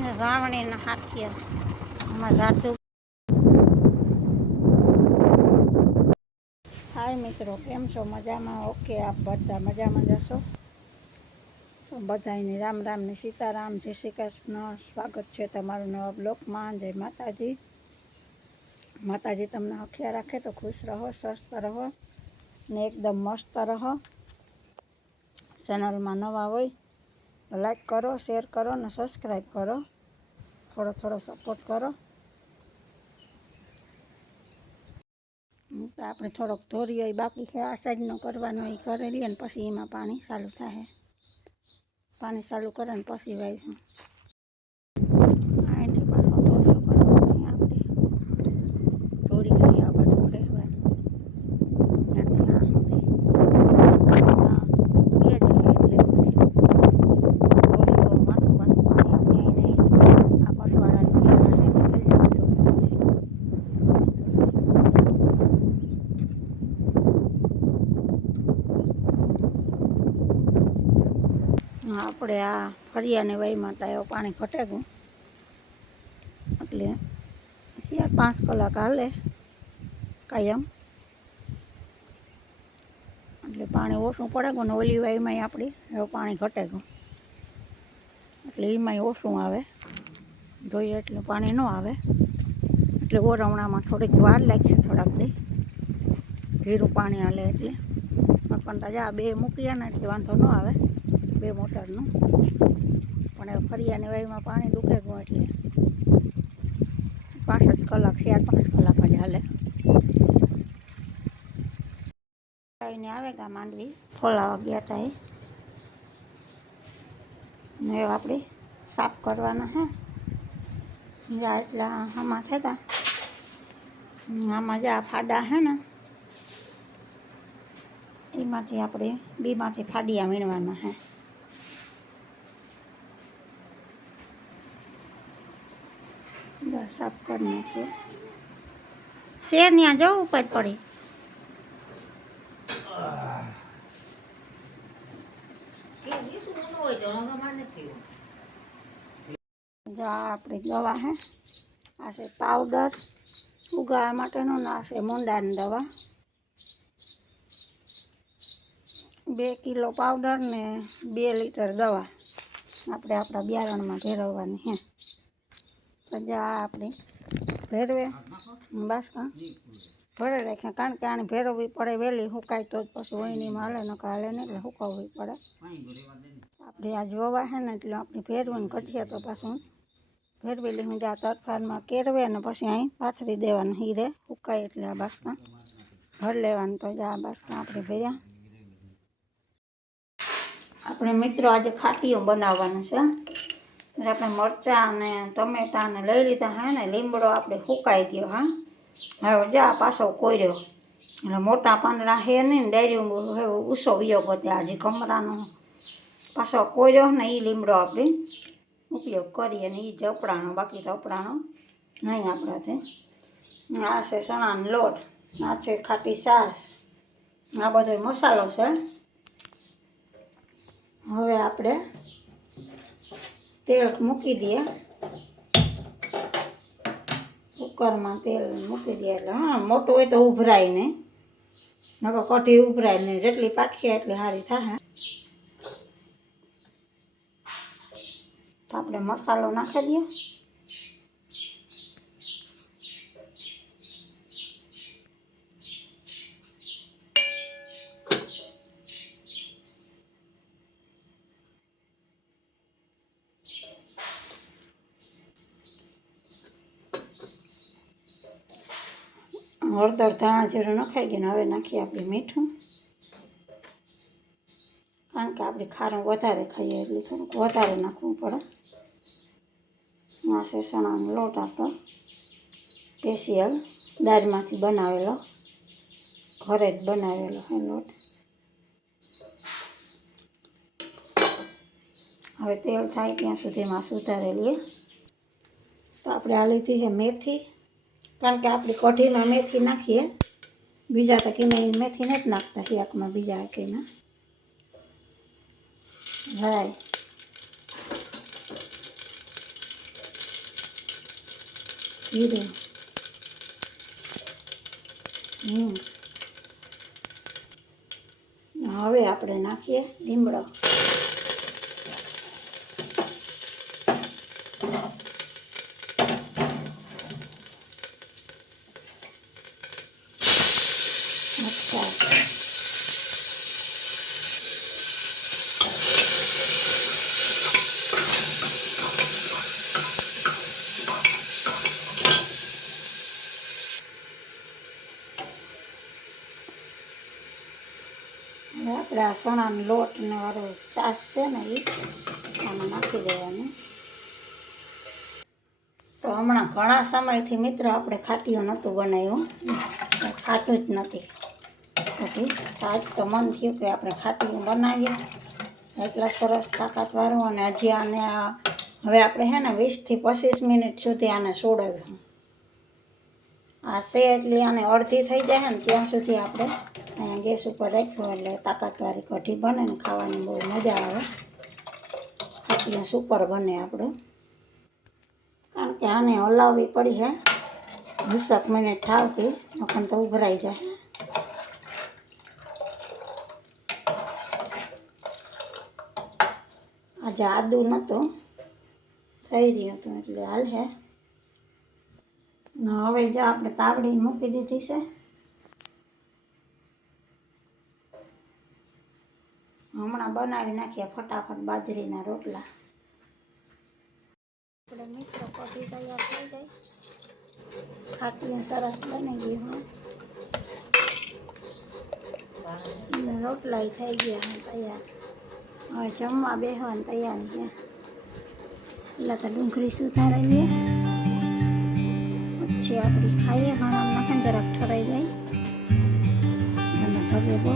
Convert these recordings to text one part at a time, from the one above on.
વાવણીના હાથીએ આમાં રાતું. હાય મિત્રો, કેમ છો? મજામાં? ઓકે, આપ બધા મજામાં જશો તો બધાને રામ રામ ને સીતારામ, જય શ્રી કૃષ્ણ. સ્વાગત છે તમારું નવા બ્લોગમાં. જય માતાજી. માતાજી તમને હખિયા રાખે તો ખુશ રહો, સ્વસ્થ રહો ને એકદમ મસ્ત રહો. ચેનલમાં નવા હોય તો લાઈક કરો, શેર કરો ને સબસ્ક્રાઈબ કરો. થોડો સપોર્ટ કરો. તો આપણે થોડોક ધોરીઓ બાકી છે આ સાઈડનો કરવાનો, એ કરી લઈએ ને પછી એમાં પાણી ચાલુ થાય. પાણી ચાલુ કરે ને પછી વાવીશું. અહીંથી પાછો ધોરીઓ કરવાનો, આપણે ધોરી ગઈ આ બધું કહેવાનું ત્યાંથી આ સુધી એટલે પછી ધોરીઓ માથું પાછું પાણી આપણે નહીં આ પસવાડાની ક્યાં લઈ જવું જોઈએ. આપણે આ ફરિયાને વાયમાં તો પાણી ઘટે ગયું એટલે 4-5 કલાક હાલે કાયમ. એટલે પાણી ઓછું પડે ગયું ને ઓલી વાયમાં આપણી હવે પાણી ઘટે ગયું એટલે એમાંય ઓછું આવે. જોઈએ એટલે પાણી ન આવે એટલે ઓરવણામાં થોડીક વાર લાગશે, થોડાક દે ધીરું પાણી હાલે એટલે. પણ તાજા બે મૂકીએ ને એટલે વાંધો ન આવે, 2 મોટરનું. પણ હવે ફરિયાની વાયમાં પાણી ડૂકે ગયું એટલે 5 કલાક 4-5 કલાક જ હાલે. ને આવે ગા માંડવી ફોલાવા ગયા હતા ને આપણે સાફ કરવાના હે. જા એટલા આમાં થતા આમાં જા ફાડા હે ને એમાંથી આપણે બીમાંથી ફાડિયા વીણવાના હે. સાફ કરી નાખીએ. શેર ત્યાં જવું ઉપર પડી. આપણી દવા હે, આ છે પાવડર ઉગાડવા માટેનો ને આ છે મૂંડાની દવા. 2 કિલો પાવડર ને 2 લીટર દવા આપણે આપણા બિયારણમાં ભેરવવાની હે. પછી આ આપણે ભેરવે બસ ભરે રાખ્યા, કારણ કે આને ભેરવવી પડે વહેલી, સુકાય તો જ પછી વહીણીમાં હાલે, નકર હાલે ને એટલે સુકાવવી પડે. આપણે આ જોવા હે ને એટલે આપણે ભેરવીને કઢીએ તો પાછું ભેરવી લઈને આ તરફાનમાં કેરવે ને પછી અહીં પાથરી દેવાનું હીરે સુકાય એટલે આ બાસકા ભર લેવાનું. તો આ બાસકા આપણે ભર્યા. આપણે મિત્રો આજે ખાટીઓ બનાવવાનું છે એટલે આપણે મરચાં અને ટમેટાં ને લઈ લીધા હે ને લીમડો આપણે સુકાઈ ગયો. હા, હવે જા પાછો કોર્યો એટલે મોટા પાંદડા હે નહીં ને ડાયરી ઊંસો વિયો પોતે આજે કમરાનો પાછો કોર્યો ને એ લીમડો આપણે ઉપયોગ કરીએ ને એ જ અપડાણો, બાકી તો અપડાણો નહીં આપણાથી. આ છે ચણાનો લોટ, આ છે ખાટી છાશ, આ બધો મસાલો છે. હવે આપણે તેલ મૂકી દઈએ, કુકરમાં તેલ મૂકી દઈએ એટલે હા મોટું હોય તો ઉભરાય નહીં, નકર કઢી ઉભરાય નહીં. જેટલી પાકીએ એટલી સારી થાય. તો આપણે મસાલો નાખી દઈએ. હળદર ધાણા જીરું નખાઈ ગયું. હવે નાખીએ આપણે મીઠું, કારણ કે આપણે ખારું વધારે ખાઈએ એટલે થોડુંક વધારે નાખવું પડે. આ છે ચણાનો લોટ આપણો સ્પેશિયલ દાળમાંથી બનાવેલો, ઘરે જ બનાવેલો છે લોટ. હવે તેલ થાય ત્યાં સુધીમાં સુધારી લઈએ. તો આપણે આ લીધી છે મેથી, કારણ કે આપણી કઢીમાં મેથી નાખીએ, બીજા તો કંઈ મેથી નથી નાખતા શાકમાં બીજા કંઈમાં. રાઈ, જીરું, હવે આપણે નાખીએ લીમડો. હવે આપણે આ સણાનો લોટ ને વાળો છાશ છે ને એ આમાં નાખી દેવાનું. તો હમણાં ઘણા સમયથી મિત્ર આપણે ખાટીયું નહોતું બનાવ્યું, ખાતું જ નથી બધી. આજ તો મન થયું કે આપણે ખાટીયું બનાવીએ, એટલા સરસ તાકાતવાળું. અને હજી આને હવે આપણે છે ને 20 થી 25 મિનિટ સુધી આને સોડાવ્યું. આ છે એટલી આને અડધી થઈ જાય ને ત્યાં સુધી આપણે અહીંયા ગેસ ઉપર રાખ્યું એટલે તાકાતવાળી કઢી બને ને ખાવાની બહુ મજા આવે. ખાટીયું સુપર બને આપણું. કારણ કે આને હલાવવી પડી છે 20 મિનિટ ઠાવતી, નકર તો ઉભરાઈ જાય. આજે આદુ નહોતું, થઈ રહ્યું હતું એટલે હાલ છે. હવે જો આપણે તાવડી મૂકી દીધી છે. હમણાં બનાવી નાખીએ ફટાફટ બાજરીના રોટલા. આપણે મિત્રો કઢી તૈયાર થઈ ગઈ, ખાટીયું સરસ બની ગયું. હા, રોટલા થઈ ગયા હા તૈયાર. હવે જમવા બેસવાની તૈયારી છે. એટલે તો ડુંગળી સુધારી લઈએ, પછી આપણી ખાઈએ. ઘણા નાખે જરાક ઠરાઈ જાય અને હવે બહુ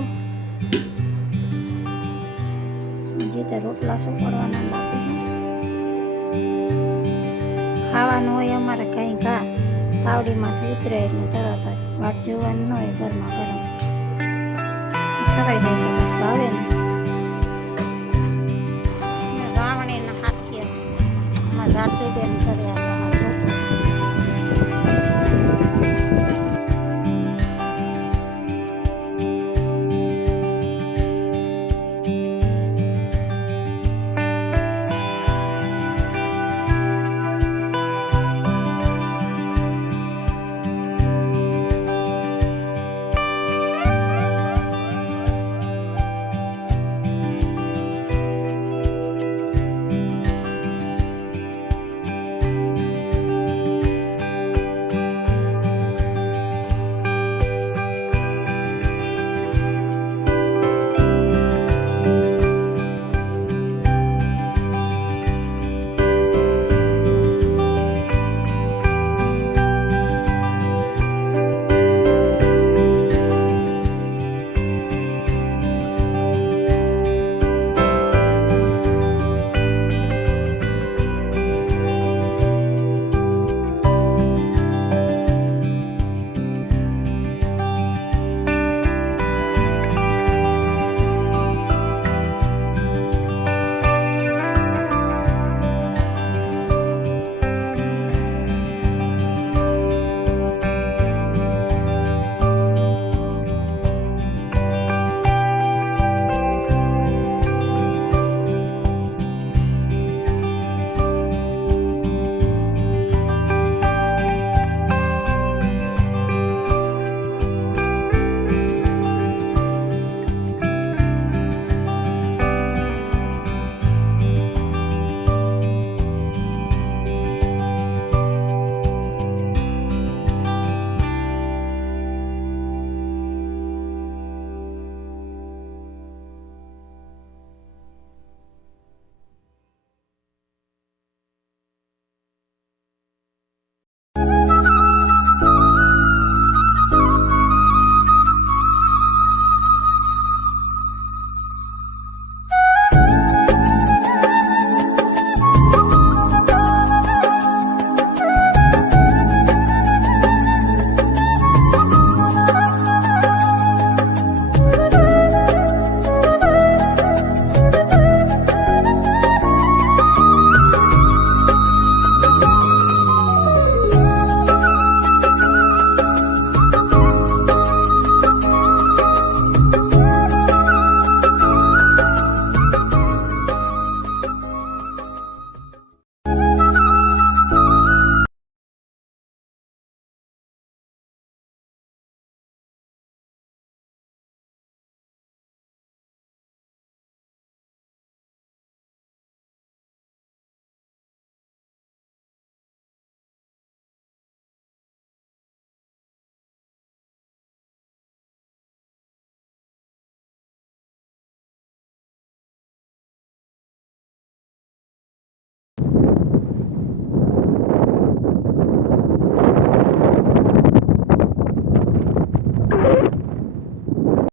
હજી તો રોટલા શું પડવાના બાકી છે. ખાવાનું હોય અમારે કંઈ ઘા તાવડીમાંથી ઉતરે એટલે તરત જ વાટ જોવાની ન હોય, ઘરમાં ગરમ ઠરાઈ જાય તો બસ ભાવે ને. રાવણીના હાથીએ રાતે બેન કર્યા